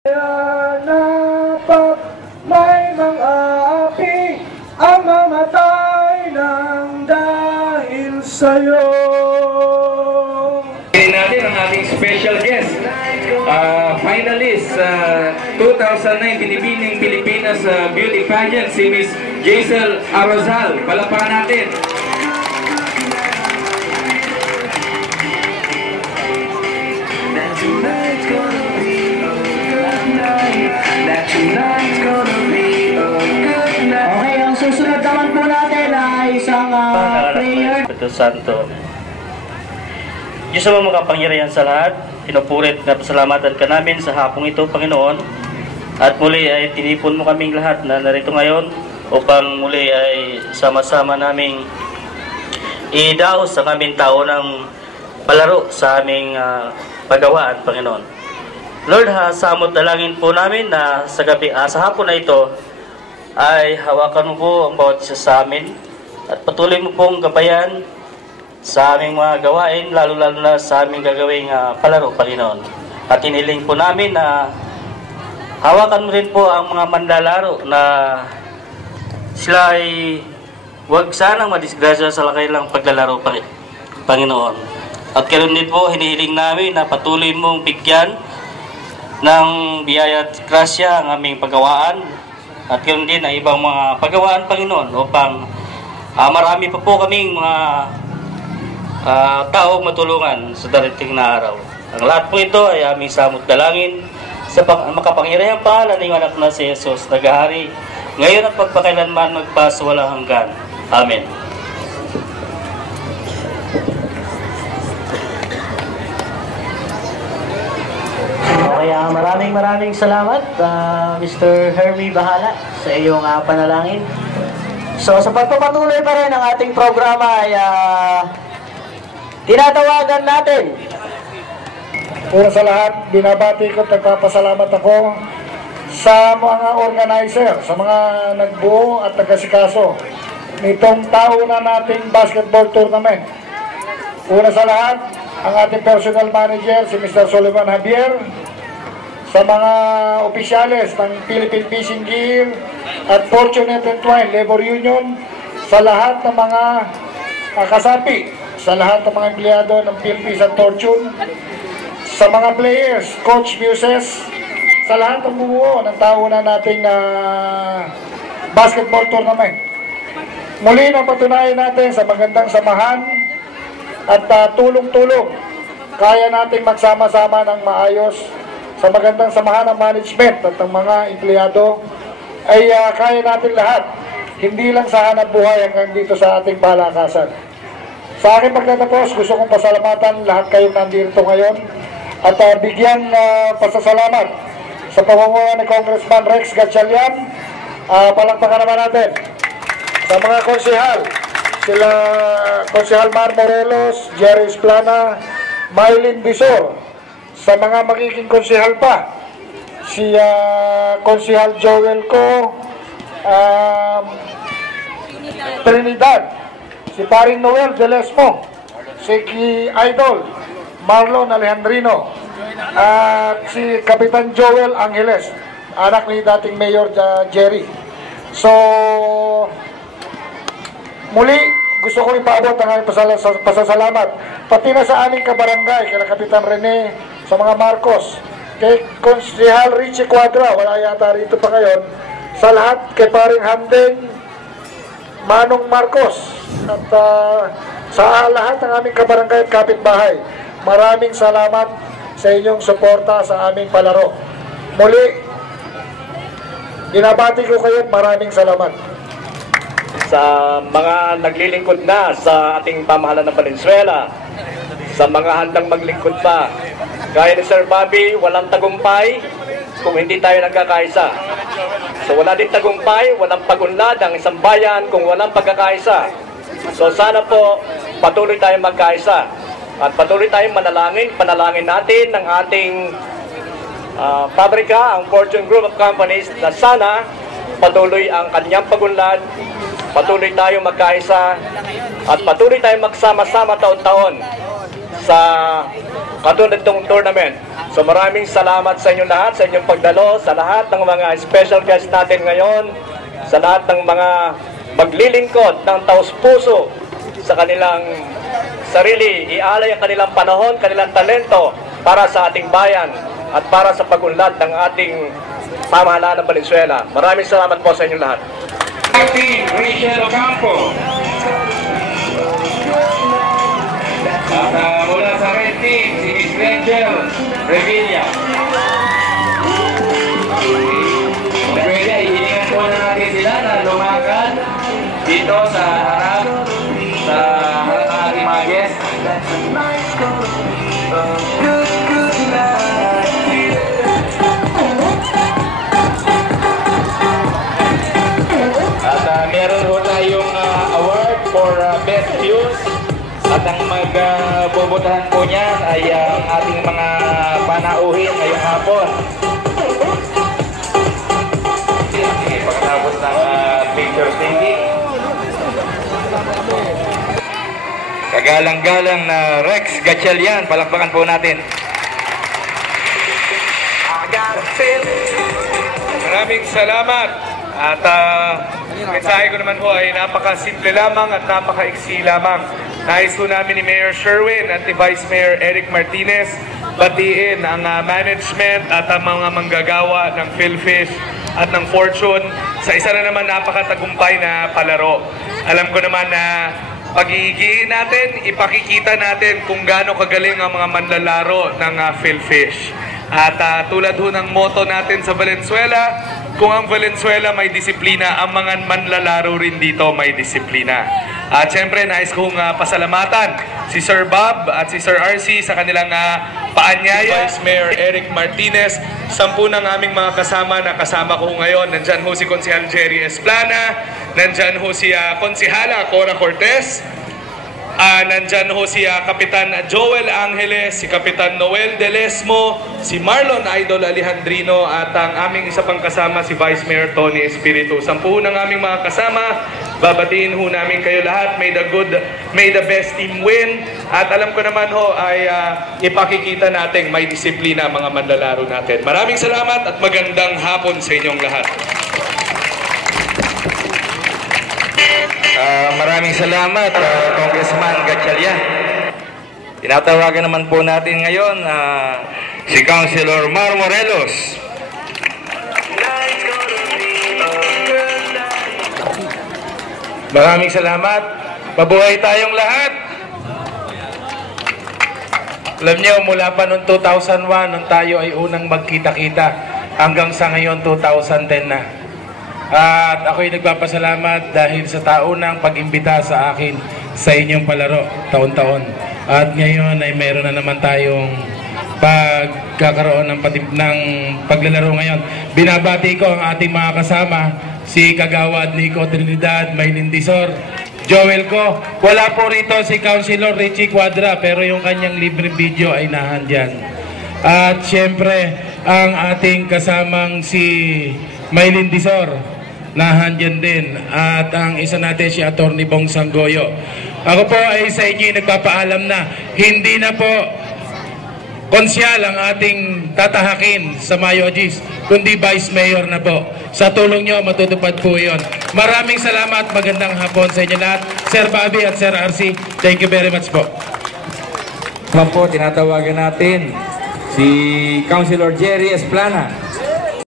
Kaya na pag may mga api ang mamatay ng dahil sa'yo. Ngayon natin ang ating special guest, finalist 2009 Binibining Pilipinas Beauty Pageant, si Miss Jaisel Arozal. Palakpakan natin. Okay, ang susunod naman po natin ay isang prayer. Ito Santo. Diyos ang makapangyarihan sa lahat, pinupurit na pasalamatan ka namin sa hapong ito, Panginoon. At muli ay tinipon mo kaming lahat na narito ngayon upang muli ay sama-sama naming idaos sa kaming tao ng palaro sa aming pagawaan, Panginoon. Lord, samot dalangin po namin na sa gabi, sa hapon na ito ay hawakan mo po ang bawat isa sa amin at patuloy mo pong gabayan sa aming mga gawain, lalo-lalo na sa aming gagawing palaro, Panginoon. At iniling po namin na hawakan mo rin po ang mga manlalaro na sila ay huwag sanang madisgrasya sa kanilang paglalaro, Panginoon. At karon din po, hinihiling namin na patuloy mong bigyan ng biyaya at grasya ang aming paggawaan at karon din ang ibang mga paggawaan, Panginoon, upang marami pa po kaming mga tao matulungan sa darating na araw. Ang lahat po ito ay aming samot dalangin sa makapangyarihang pangalan ng anak na si Jesus, naghahari ngayon at pagpakailanman magpasawalang hanggan. Amen. Kaya maraming salamat, Mr. Hermie Bahala, sa iyong panalangin. So sa pagpapatuloy pa rin ng ating programa ay tinatawagan natin. Una sa lahat, binabati ko at nagpapasalamat ako sa mga organizer, sa mga nagbuo at nagasikaso nitong tauna nating basketball tournament. Una sa lahat, ang ating personal manager, si Mr. Soliman Javier, sa mga opisyales ng Philippine Fishing Gear at Fortunate and Twine Labor Union, sa lahat ng mga kasapi, sa lahat ng mga empleyado ng Philippines at Fortune, sa mga players, Coach Muses, sa lahat ng bumuo ng tauna nating basketball tournament. Muli na patunayan natin sa magandang samahan at tulong-tulong, kaya nating magsama-sama ng maayos. Sa magandang samahan ng management at ng mga empleyado ay kaya natin lahat, hindi lang sa hanap buhay hanggang dito sa ating palakasan. Sa aking pagtatapos, gusto kong pasalamatan lahat kayong nandito ngayon at bigyan pasasalamat sa pamumuno ni Congressman Rex Gatchalian. Palakpakan naman natin sa mga konsehal, sila Konsehal Mar Morelos, Jerry Esplana, Mylene Bisor. Sa mga magiging konsehal pa, si Konsehal Joel Co, Trinidad, si Paring Noel Delesmo, si Idol Marlon Alejandrino, at si Kapitan Joel Angeles, anak ni dating Mayor Jerry. So, muli, gusto ko ipaabot ang aming pasasalamat pati na sa aming kabarangay, kay Kapitan Rene, sa mga Marcos, kay Konsehal Richie Quadra, wala yata rito pa ngayon, sa lahat, kay Paring Hamden Manong Marcos, at sa lahat ng aming kabarangay at kapitbahay, maraming salamat sa inyong suporta sa aming palaro. Muli, binabati ko kayo at maraming salamat. Sa mga naglilingkod na sa ating pamahalaan ng Valenzuela, sa mga handang maglingkod pa, gaya ni Sir Bobby, walang tagumpay kung hindi tayo nagkakaisa. So wala din tagumpay, walang pagunlad ang isang bayan kung walang pagkakaisa. So sana po patuloy tayong magkaisa at patuloy tayong panalangin natin ng ating pabrika, ang Fortune Group of Companies, na sana patuloy ang kanyang pagunlad, patuloy tayong magkaisa at patuloy tayong magsama-sama taon-taon sa katulad itong tournament. So maraming salamat sa inyong lahat, sa inyong pagdalo, sa lahat ng mga special guests natin ngayon, sa lahat ng mga maglilingkod ng taus-puso sa kanilang sarili, ialay ang kanilang panahon, kanilang talento para sa ating bayan at para sa pag-unlad ng ating pamahalaan ng Valenzuela. Maraming salamat po sa inyong lahat. Rachel Ocampo. At mula sa red team, si Miss Rachel Revilla. Pwede, hihingan po na natin sila na lumakad dito sa harap ng ating mga guests. At meron ho tayong award for best views. At ang magbobotahan po niyan ay ang ating mga panauhin ngayong hapon. Pagkatapos ng picture taking. Kagalang-galang na Rex Gatchalian, palakpakan po natin. Maraming salamat. At mensahe ko naman po ay napakasimple lamang at napakaiksi lamang. Nais po namin ni Mayor Sherwin at ni Vice Mayor Eric Martinez batiin ang management at ang mga manggagawa ng PhilFish at ng Fortune sa isa na naman napakatagumpay na palaro. Alam ko naman na pag-iigiin natin, ipakikita natin kung gaano kagaling ang mga manlalaro ng PhilFish. At tulad ho ng motto natin sa Valenzuela, kung ang Valenzuela may disiplina, ang mga manlalaro rin dito may disiplina. At syempre, nais kong pasalamatan si Sir Bob at si Sir RC sa kanilang paanyaya. Vice Mayor Eric Martinez, 10 ng aming mga kasama na kasama ko ngayon. Nandyan ho si Konsehal Jerry Esplana, nandyan ho si Konsehala Cora Cortez, nandyan ho si Kapitan Joel Angeles, si Kapitan Noel Delesmo, si Marlon Idol Alejandrino at ang aming isa pang kasama si Vice Mayor Tony Espiritu. 10 ng aming mga kasama, babatiin ho namin kayo lahat. May the best team win. At alam ko naman ho ay ipakikita natin may disiplina mga manlalaro natin. Maraming salamat at magandang hapon sa inyong lahat. Maraming salamat, Congressman Gatchalian. Tinatawagan naman po natin ngayon si Councilor Mar Morelos. Maraming salamat. Mabuhay tayong lahat. Alam niyo, mula pa noong 2001, nung tayo ay unang magkita-kita, hanggang sa ngayon 2010 na. At ako'y nagpapasalamat dahil sa taunang pag-imbita sa akin sa inyong palaro taon-taon. At ngayon ay mayroon na naman tayong pagkakaroon ng paglalaro ngayon. Binabati ko ang ating mga kasama, si Kagawad Nico Trinidad, Maylin Disor, Joel ko. Wala po rito si Councilor Richie Cuadra, pero yung kanyang libreng video ay nahandyan. At syempre, ang ating kasamang si Maylin Disor, nahandyan din. At ang isa natin si Atty. Bong Sanggoyo. Ako po ay sa inyo nagpapaalam na hindi na po konsyal ang ating tatahakin sa Mayogis, kundi Vice Mayor na po. Sa tulong nyo, matutupad po yun. Maraming salamat, magandang hapon sa inyo lahat. Sir Bobby at Sir RC, thank you very much po. Naman po, tinatawagan natin si Councilor Jerry Esplana.